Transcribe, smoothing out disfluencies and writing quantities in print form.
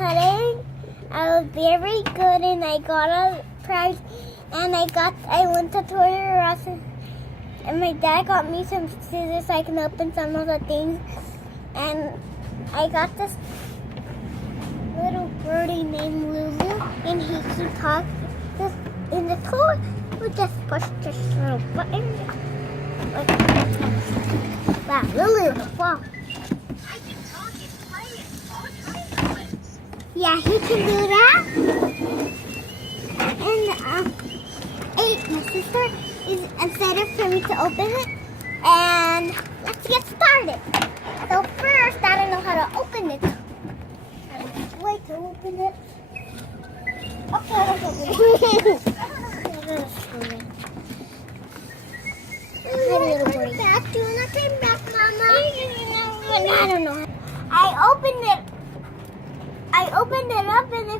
today I was very good and I got a prize. And I went to Toys R Us and my dad got me some scissors so I can open some of the things. And I got this little birdie named Lulu, and he talks this in the toy. We just push this little button. Wow, Lulu! Wow. Yeah, he can do that. And my sister is excited for me to open it. And let's get started. So first, I don't know how to open it. Wait to open it. Okay, let's open it. Turn back. Do not turn back, Mama. I don't know. I opened it up and it